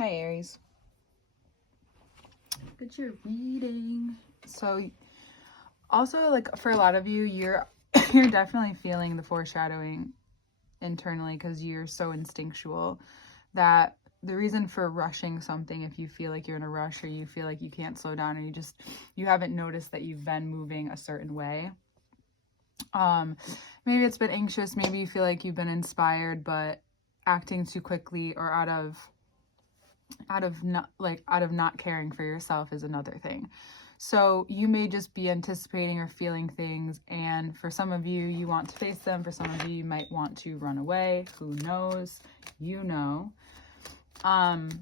Hi, Aries. Get your reading. So, also, like, for a lot of you, you're definitely feeling the foreshadowing internally because you're so instinctual that the reason for rushing something, if you feel like you're in a rush or you feel like you can't slow down or you haven't noticed that you've been moving a certain way. Maybe it's been anxious, maybe you feel like you've been inspired but acting too quickly or out of not caring for yourself is another thing. So you may just be anticipating or feeling things, and for some of you, you want to face them. For some of you, you might want to run away. Who knows? You know. And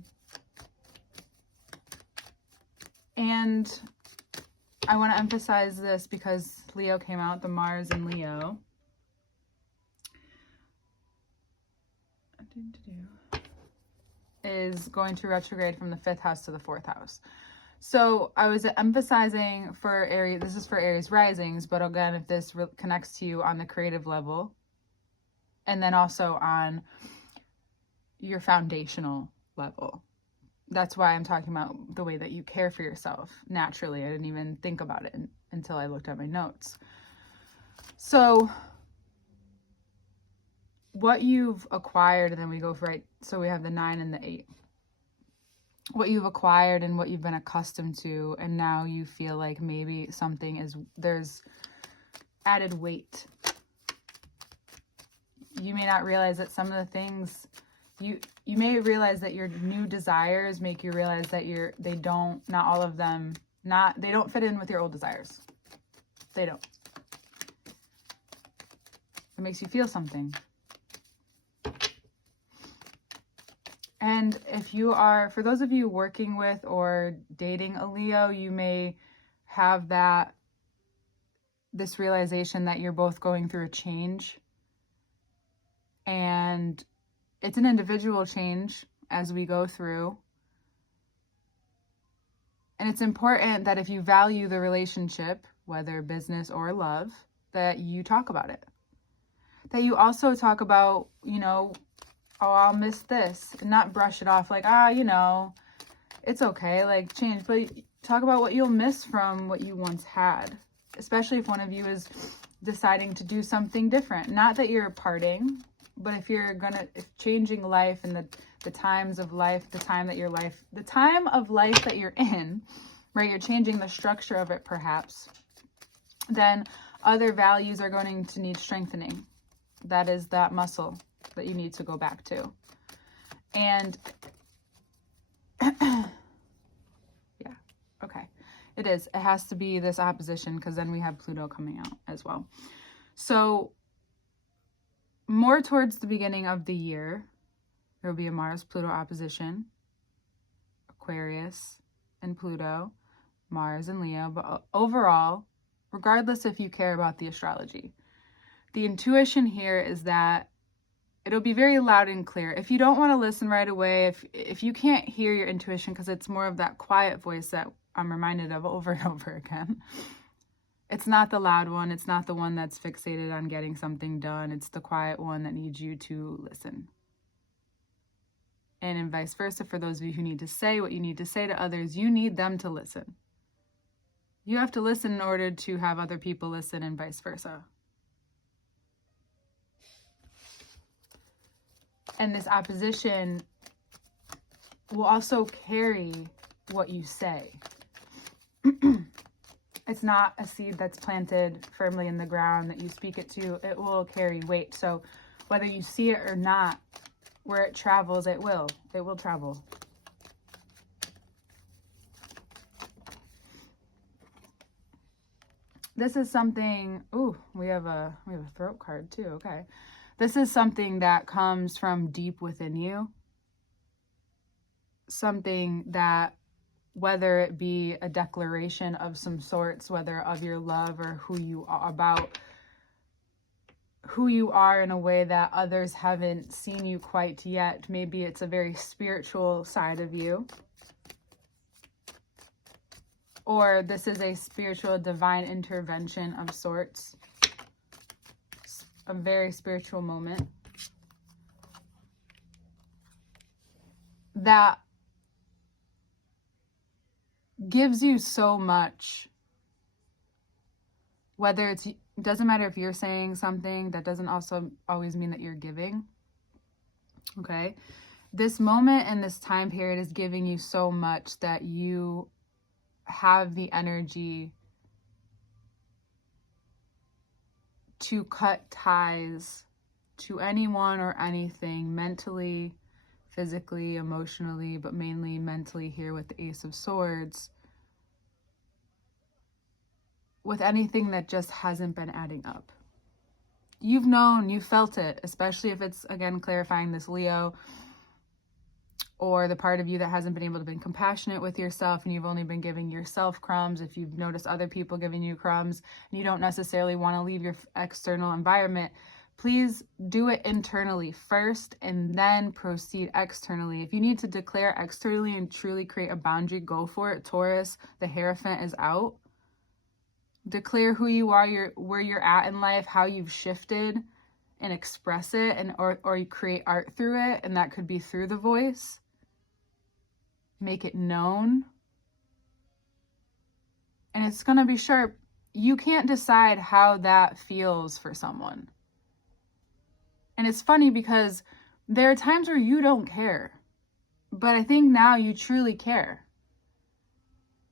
I want to emphasize this because Leo came out, the Mars in Leo. Is going to retrograde from the 5th house to the 4th house. So I was emphasizing for Aries, this is for Aries risings, but again, if this connects to you on the creative level, and then also on your foundational level. That's why I'm talking about the way that you care for yourself naturally. I didn't even think about it until I looked at my notes. So what you've acquired, and then we go right, so we have the 9 and the 8. What you've acquired and what you've been accustomed to, and now you feel like maybe there's added weight. You may not realize that some of the things you may realize that your new desires make you realize that they don't fit in with your old desires. They don't. It makes you feel something. And if you are, for those of you working with or dating a Leo, you may have this realization that you're both going through a change. And it's an individual change as we go through. And it's important that if you value the relationship, whether business or love, that you talk about it. That you also talk about, oh, I'll miss this, and not brush it off like, it's okay, like change, but talk about what you'll miss from what you once had, especially if one of you is deciding to do something different. Not that you're parting, but if changing life and the times of life, the time of life that you're in, right, you're changing the structure of it perhaps, then other values are going to need strengthening. That is that muscle that you need to go back to. And yeah, okay. It has to be this opposition because then we have Pluto coming out as well. So more towards the beginning of the year, there will be a Mars-Pluto opposition, Aquarius and Pluto, Mars and Leo. But overall, regardless if you care about the astrology, the intuition here is that it'll be very loud and clear. If you don't want to listen right away, if you can't hear your intuition because it's more of that quiet voice that I'm reminded of over and over again, it's not the loud one. It's not the one that's fixated on getting something done. It's the quiet one that needs you to listen. And vice versa, for those of you who need to say what you need to say to others, you need them to listen. You have to listen in order to have other people listen, and vice versa. And this opposition will also carry what you say. It's not a seed that's planted firmly in the ground that you speak it to. It will carry weight. So whether you see it or not, where it travels, it will travel. This is something, we have a throat card too, okay. This is something that comes from deep within you. Something that, whether it be a declaration of some sorts, whether of your love or who you are, about who you are in a way that others haven't seen you quite yet. Maybe it's a very spiritual side of you. Or this is a spiritual divine intervention of sorts. A very spiritual moment. That gives you so much. Whether it doesn't matter if you're saying something, that doesn't also always mean that you're giving. Okay? This moment and this time period is giving you so much that you have the energy to cut ties to anyone or anything mentally, physically, emotionally, but mainly mentally here with the Ace of Swords, with anything that just hasn't been adding up. You've known, you felt it, especially if it's, again, clarifying this Leo, or the part of you that hasn't been able to be compassionate with yourself and you've only been giving yourself crumbs. If you've noticed other people giving you crumbs and you don't necessarily want to leave your external environment, please do it internally first and then proceed externally. If you need to declare externally and truly create a boundary, go for it. Taurus, the Hierophant is out. Declare who you are, where you're at in life, how you've shifted, and express it, and or you create art through it, and that could be through the voice. Make it known. And it's going to be sharp. You can't decide how that feels for someone. And it's funny because there are times where you don't care. But I think now you truly care.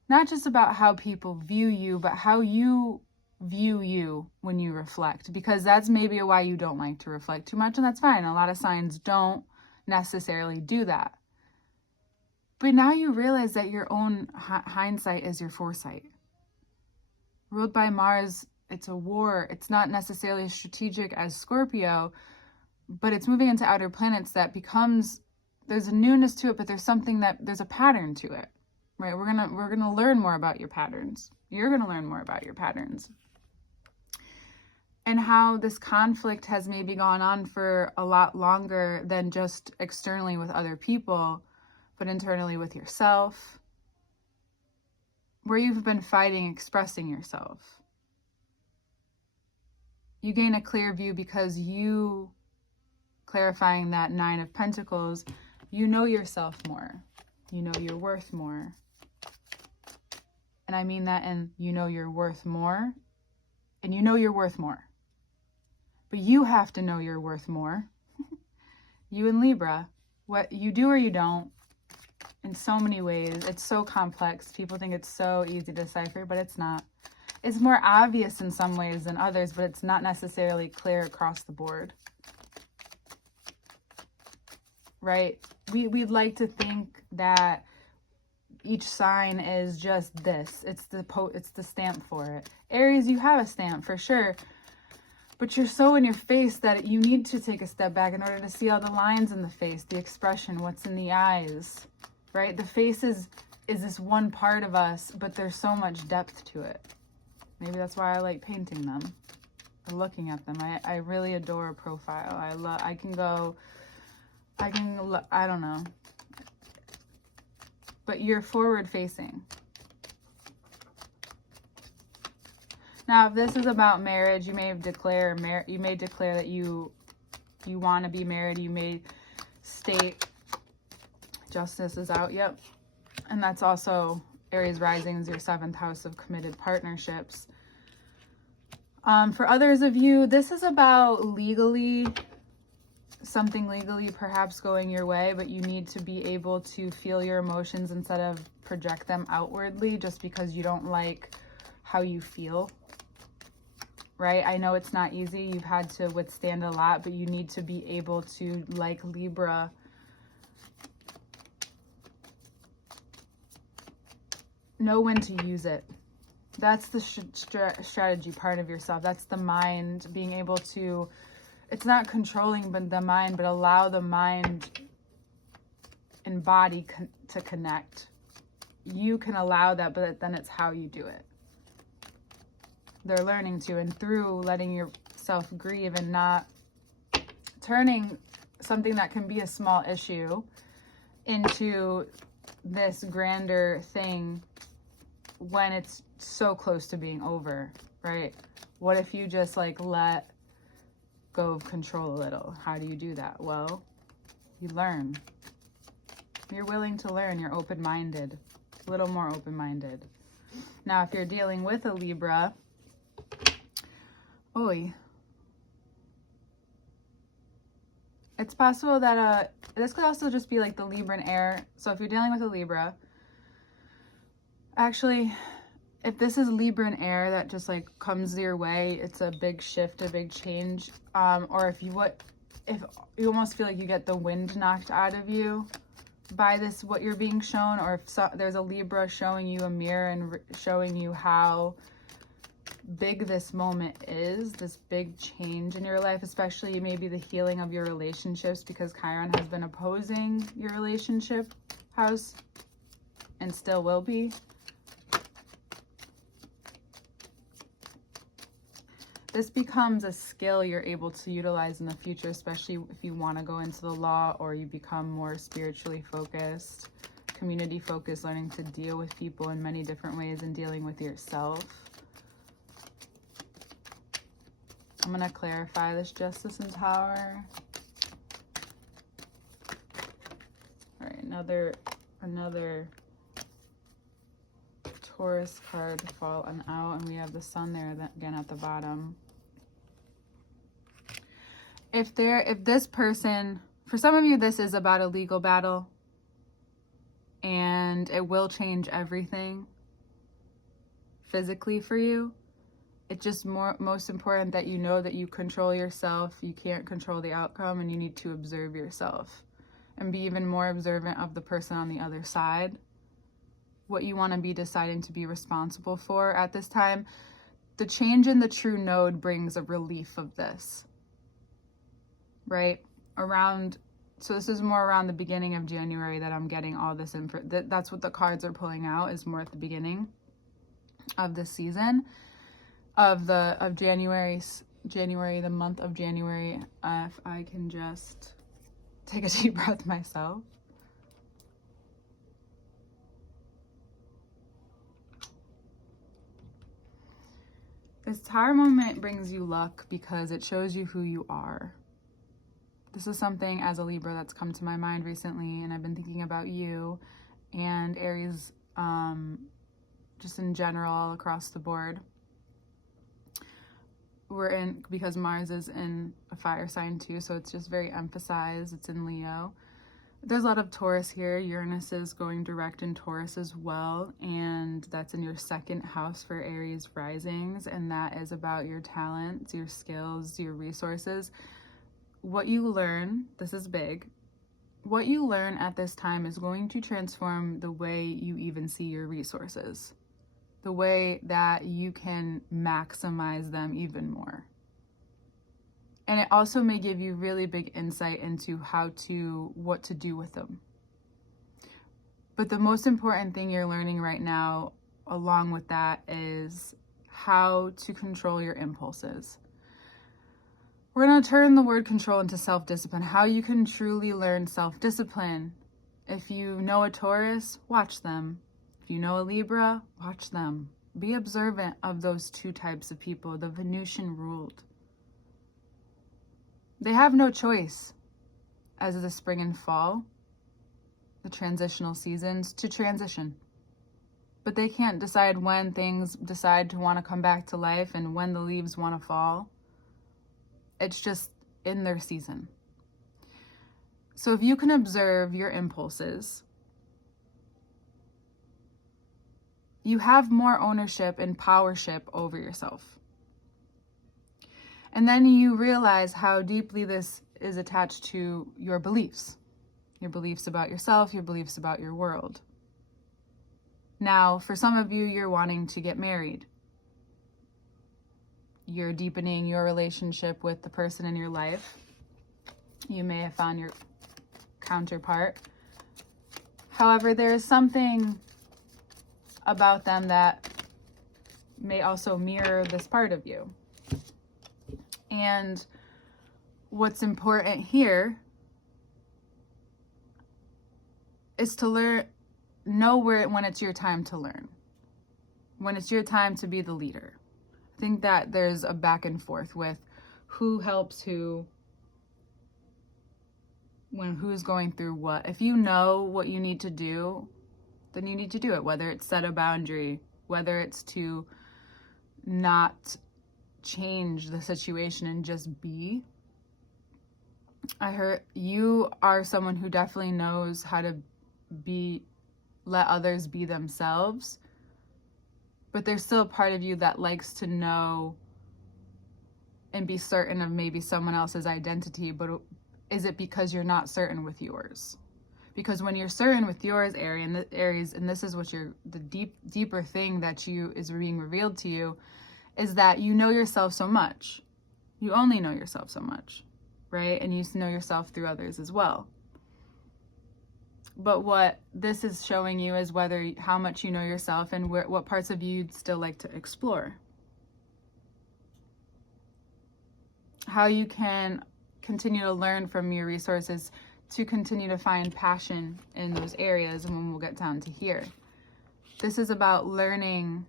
Not just about how people view you, but how you view you when you reflect. Because that's maybe why you don't like to reflect too much, and that's fine. A lot of signs don't necessarily do that. But now you realize that your own hindsight is your foresight. Ruled by Mars, it's a war. It's not necessarily as strategic as Scorpio, but it's moving into outer planets that becomes, there's a newness to it, but there's a pattern to it, right? We're gonna learn more about your patterns. You're gonna learn more about your patterns. And how this conflict has maybe gone on for a lot longer than just externally with other people, but internally with yourself, where you've been fighting expressing yourself. You gain a clear view because you, clarifying that Nine of Pentacles, you know yourself more. You know your worth more. And I mean that in you know your worth more, and you know you're worth more. But you have to know you're worth more. You and Libra, what you do or you don't, in so many ways. It's so complex. People think it's so easy to decipher, but it's not. It's more obvious in some ways than others, but it's not necessarily clear across the board. Right? We'd like to think that each sign is just this. It's the stamp for it. Aries, you have a stamp for sure. But you're so in your face that you need to take a step back in order to see all the lines in the face, the expression, what's in the eyes. Right? The face is this one part of us, but there's so much depth to it. Maybe that's why I like painting them or looking at them. I really adore a profile. I don't know. But you're forward facing. Now, if this is about marriage, you may declare that you want to be married. You may state Justice is out, yep. And that's also Aries rising is your 7th house of committed partnerships. For others of you, this is about something legally perhaps going your way, but you need to be able to feel your emotions instead of project them outwardly just because you don't like how you feel. Right? I know it's not easy. You've had to withstand a lot, but you need to be able to, like Libra, know when to use it. That's the strategy part of yourself. That's the mind being able to, it's not controlling but the mind, but allow the mind and body to connect. You can allow that, but then it's how you do it. They're learning to, and through letting yourself grieve and not turning something that can be a small issue into this grander thing when it's so close to being over, right? What if you just like let go of control a little? How do you do that? Well, you learn. You're willing to learn. You're open-minded. a little more open-minded. Now, if you're dealing with a Libra, it's possible that this could also just be like the Libra and air. So if you're dealing with a Libra, actually, if this is Libra and air that just like comes your way, it's a big shift, a big change. Or if you almost feel like you get the wind knocked out of you by this, what you're being shown, or if there's a Libra showing you a mirror and showing you how big this moment is, this big change in your life, especially maybe the healing of your relationships, because Chiron has been opposing your relationship house and still will be. This becomes a skill you're able to utilize in the future, especially if you want to go into the law or you become more spiritually focused, community focused, learning to deal with people in many different ways and dealing with yourself. I'm going to clarify this Justice and Tower. All right, another Taurus card falling out, and we have the Sun there again at the bottom. If this person, for some of you, this is about a legal battle, and it will change everything physically for you. It's just most important that you know that you control yourself. You can't control the outcome, and you need to observe yourself and be even more observant of the person on the other side. What you want to be deciding to be responsible for at this time. The change in the true node brings a relief of this, right? So this is more around the beginning of January that I'm getting all this info. That's what the cards are pulling out, is more at the beginning of the season. Of January, the month of January. If I can just take a deep breath myself. This Tower moment brings you luck because it shows you who you are. This is something as a Libra that's come to my mind recently, and I've been thinking about you and Aries, just in general across the board. Because Mars is in a fire sign too, so it's just very emphasized. It's in Leo. There's a lot of Taurus here. Uranus is going direct in Taurus as well, and that's in your second house for Aries risings, and that is about your talents, your skills, your resources. What you learn, this is big, what you learn at this time is going to transform the way you even see your resources, the way that you can maximize them even more. And it also may give you really big insight into what to do with them. But the most important thing you're learning right now, along with that, is how to control your impulses. We're going to turn the word control into self-discipline, how you can truly learn self-discipline. If you know a Taurus, watch them. If you know a Libra, watch them. Be observant of those two types of people, the Venusian ruled. They have no choice, as the spring and fall, the transitional seasons, to transition. But they can't decide when things decide to want to come back to life and when the leaves want to fall. It's just in their season. So if you can observe your impulses, you have more ownership and powership over yourself. And then you realize how deeply this is attached to your beliefs about yourself, your beliefs about your world. Now, for some of you, you're wanting to get married. You're deepening your relationship with the person in your life. You may have found your counterpart. However, there is something about them that may also mirror this part of you. And what's important here is to know when it's your time to learn, when it's your time to be the leader. I think that there's a back and forth with who helps who, when who's going through what. If you know what you need to do, then you need to do it. Whether it's set a boundary, whether it's to not change the situation and just be. I heard you are someone who definitely knows how to let others be themselves, but there's still a part of you that likes to know and be certain of maybe someone else's identity, but is it because you're not certain with yours? Because when you're certain with yours, Aries, and this is what the deeper thing that is being revealed to you, is that you know yourself so much. You only know yourself so much, right? And you know yourself through others as well. But what this is showing you is how much you know yourself and what parts of you you'd still like to explore. How you can continue to learn from your resources to continue to find passion in those areas, and when we'll get down to here. This is about learning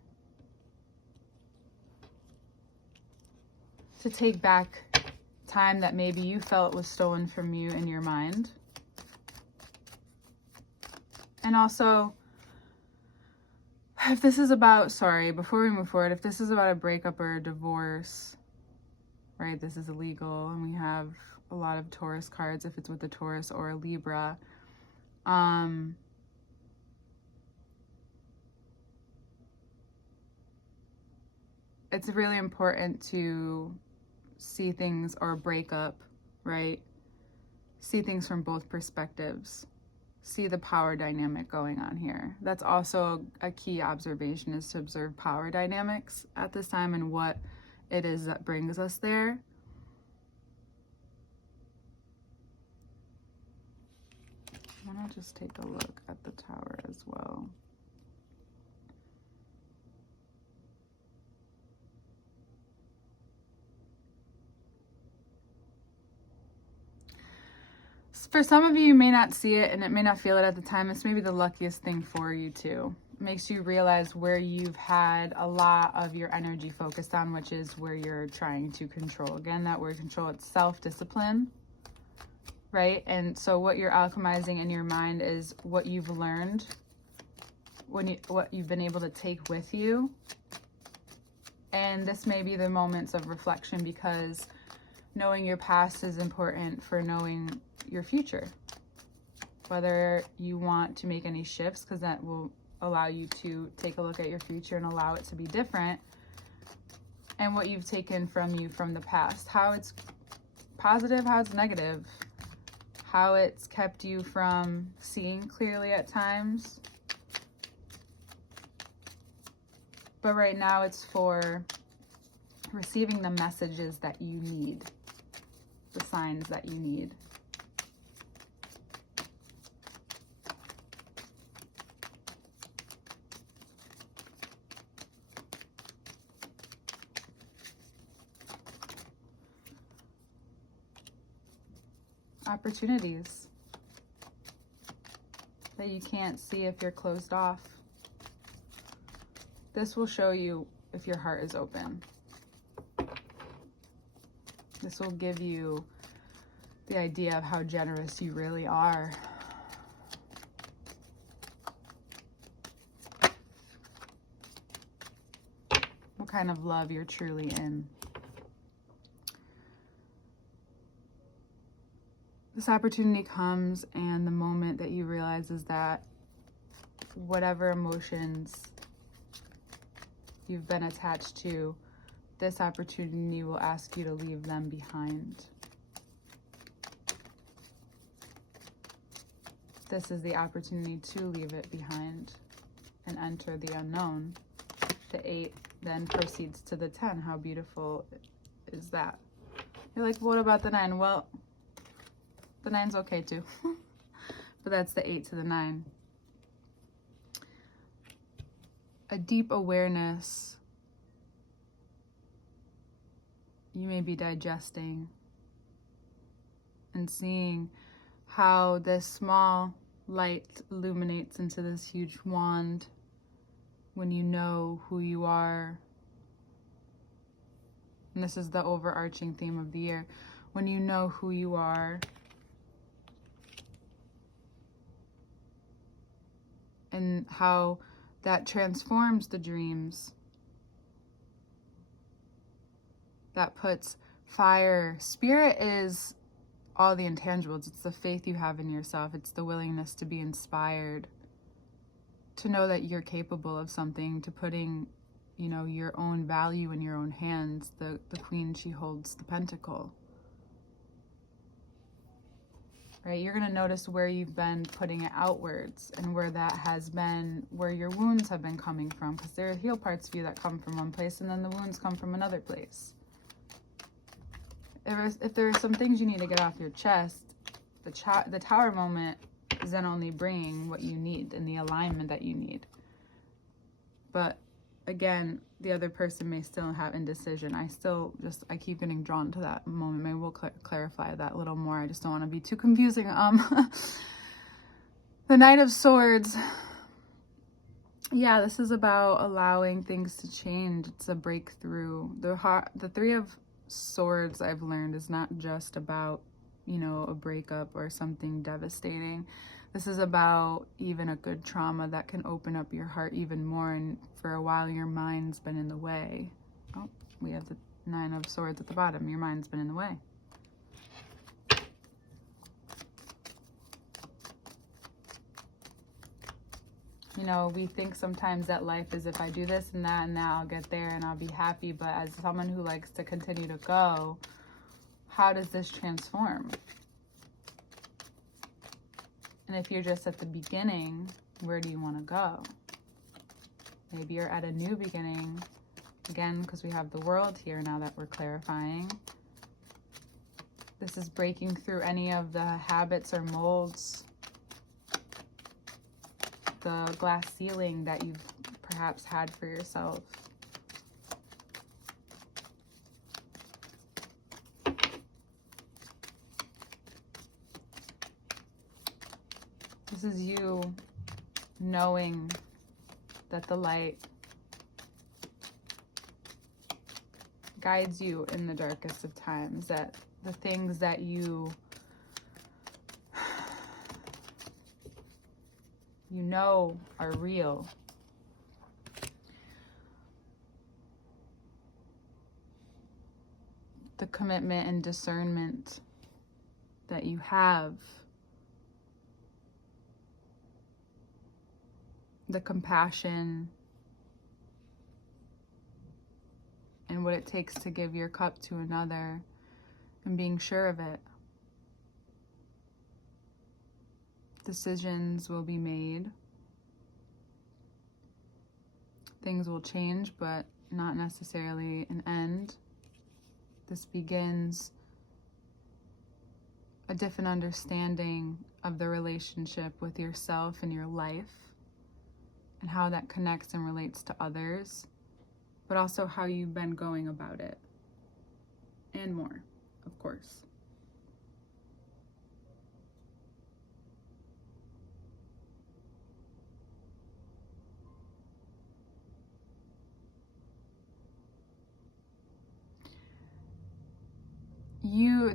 to take back time that maybe you felt was stolen from you in your mind. And also, if this is about, before we move forward, if this is about a breakup or a divorce, right, this is illegal, and we have a lot of Taurus cards if it's with a Taurus or a Libra. It's really important to see things, or break up, right? See things from both perspectives. See the power dynamic going on here. That's also a key observation, is to observe power dynamics at this time and what it is that brings us there. I'm gonna just take a look at the Tower as well. For some of you may not see it and it may not feel it at the time. It's maybe the luckiest thing for you too. It makes you realize where you've had a lot of your energy focused on, which is where you're trying to control. Again, that word control, it's self-discipline, right? And so what you're alchemizing in your mind is what you've learned, what you've been able to take with you. And this may be the moments of reflection, because knowing your past is important for knowing your future. Whether you want to make any shifts, because that will allow you to take a look at your future and allow it to be different, and what you've taken from you from the past, how it's positive, how it's negative, how it's kept you from seeing clearly at times. But right now it's for receiving the messages that you need, the signs that you need. Opportunities that you can't see if you're closed off. This will show you if your heart is open. This will give you the idea of how generous you really are. What kind of love you're truly in. This opportunity comes, and the moment that you realize is that whatever emotions you've been attached to, this opportunity will ask you to leave them behind. This is the opportunity to leave it behind and enter the unknown. The 8 then proceeds to the 10. How beautiful is that? You're like, what about the 9? Well, the 9's okay too. But that's the 8 to the 9. A deep awareness. You may be digesting and seeing how this small light illuminates into this huge wand when you know who you are. And this is the overarching theme of the year. When you know who you are, and how that transforms the dreams. That puts fire. Spirit is all the intangibles. It's the faith you have in yourself. It's the willingness to be inspired, to know that you're capable of something, to putting, you know, your own value in your own hands. The queen, she holds the pentacle. Right? You're going to notice where you've been putting it outwards and where that has been, where your wounds have been coming from, because there are heal parts of you that come from one place and then the wounds come from another place. If there are some things you need to get off your chest, the tower moment is then only bringing what you need and the alignment that you need. But again, the other person may still have indecision. I keep getting drawn to that moment. Maybe we'll clarify that a little more. I just don't want to be too confusing. The Knight of Swords. Yeah, this is about allowing things to change. It's a breakthrough. The Three of Swords, I've learned, is not just about, you know, a breakup or something devastating. This is about even a good trauma that can open up your heart even more, and for a while your mind's been in the way. Oh, we have the Nine of Swords at the bottom. Your mind's been in the way. You know, we think sometimes that life is, if I do this and that I'll get there and I'll be happy. But as someone who likes to continue to go, how does this transform? And if you're just at the beginning, where do you want to go? Maybe you're at a new beginning. Again, because we have the World here now that we're clarifying. This is breaking through any of the habits or molds, the glass ceiling that you've perhaps had for yourself. This is you knowing that the light guides you in the darkest of times, that the things that you know are real. The commitment and discernment that you have, the compassion and what it takes to give your cup to another, and being sure of it. Decisions will be made. Things will change, but not necessarily an end. This begins a different understanding of the relationship with yourself and your life, and how that connects and relates to others, but also how you've been going about it, and more, of course.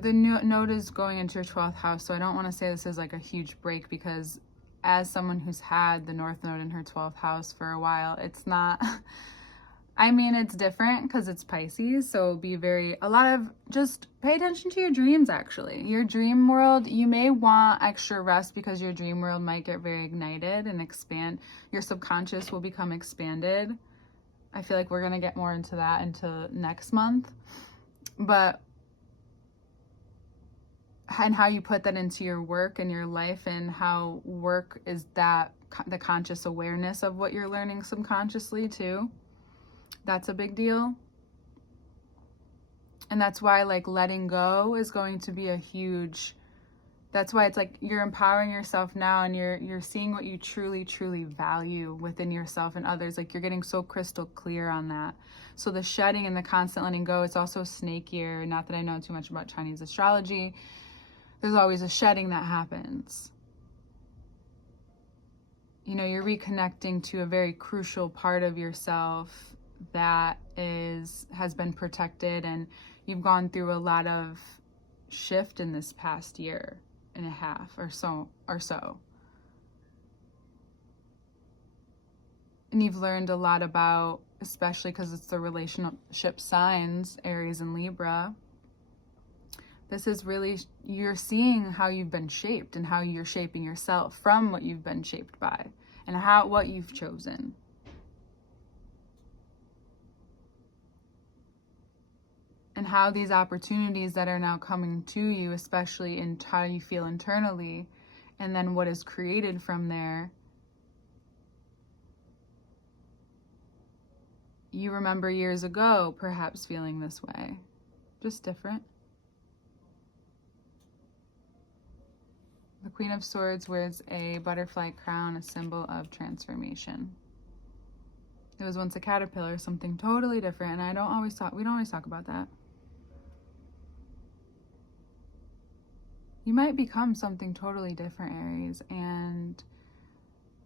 The node is going into your 12th house, so I don't want to say this is like a huge break, because as someone who's had the North Node in her 12th house for a while, it's not, I mean, it's different because it's Pisces, so just pay attention to your dreams, actually. Your dream world, you may want extra rest because your dream world might get very ignited and expand. Your subconscious will become expanded. I feel like we're going to get more into that into next month. And how you put that into your work and your life, and how work is that the conscious awareness of what you're learning subconsciously too. That's a big deal. And that's why like letting go is going to be that's why it's like you're empowering yourself now, and you're seeing what you truly, truly value within yourself and others. Like you're getting so crystal clear on that. So the shedding and the constant letting go, it's also snake year. Not that I know too much about Chinese astrology. There's always a shedding that happens. You know, you're reconnecting to a very crucial part of yourself that has been protected, and you've gone through a lot of shift in this past year and a half or so. And you've learned a lot about, especially because it's the relationship signs, Aries and Libra. This is really, you're seeing how you've been shaped and how you're shaping yourself from what you've been shaped by and what you've chosen. And how these opportunities that are now coming to you, especially in how you feel internally, and then what is created from there. You remember years ago perhaps feeling this way, just different. The Queen of Swords wears a butterfly crown, a symbol of transformation. It was once a caterpillar, something totally different, and we don't always talk about that. You might become something totally different, Aries, and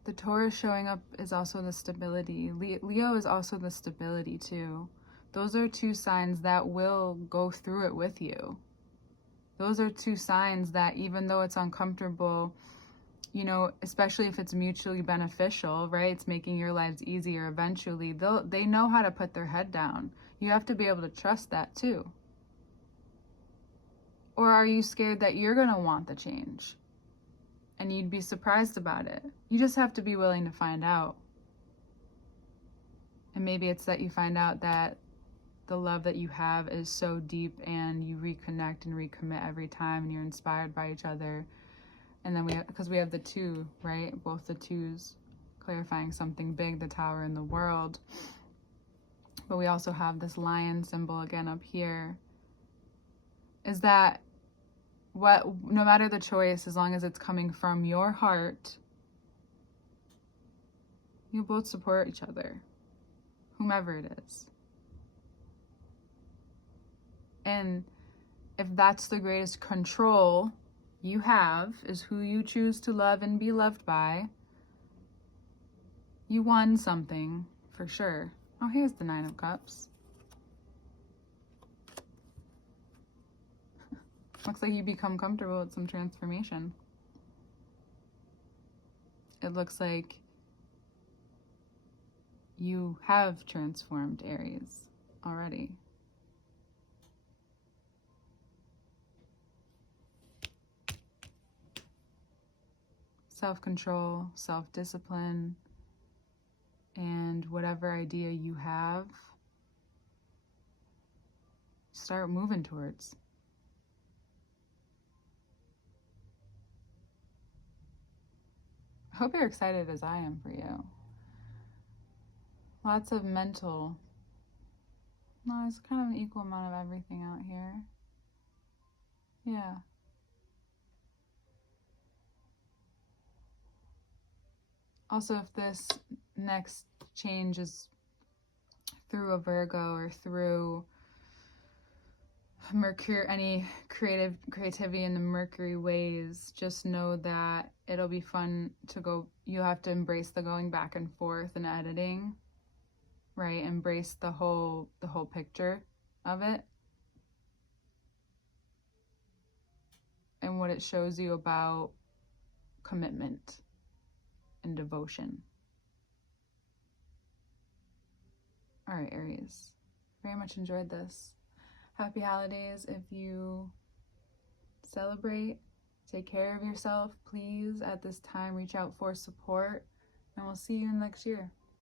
the Taurus showing up is also the stability. Leo is also the stability too. Those are two signs that will go through it with you. Those are two signs that even though it's uncomfortable, you know, especially if it's mutually beneficial, right? It's making your lives easier eventually. They know how to put their head down. You have to be able to trust that too. Or are you scared that you're going to want the change and you'd be surprised about it? You just have to be willing to find out. And maybe it's that you find out that the love that you have is so deep and you reconnect and recommit every time and you're inspired by each other. And then because we have the two, right? Both the twos clarifying something big, the Tower in the world. But we also have this lion symbol again up here. Is that no matter the choice, as long as it's coming from your heart, you both support each other, whomever it is. And if that's the greatest control you have, is who you choose to love and be loved by, you won something for sure. Oh, here's the Nine of Cups. Looks like you become comfortable with some transformation. It looks like you have transformed, Aries, already. Self-control, self-discipline, and whatever idea you have, start moving towards. I hope you're excited as I am for you. Lots of mental. No, it's kind of an equal amount of everything out here. Yeah. Also, if this next change is through a Virgo or through Mercury, any creativity in the Mercury ways, just know that it'll be fun to go. You have to embrace the going back and forth and editing, right? Embrace the whole picture of it and what it shows you about commitment and devotion. All right, Aries, very much enjoyed this. Happy holidays. If you celebrate, take care of yourself, please. At this time, reach out for support, and we'll see you next year.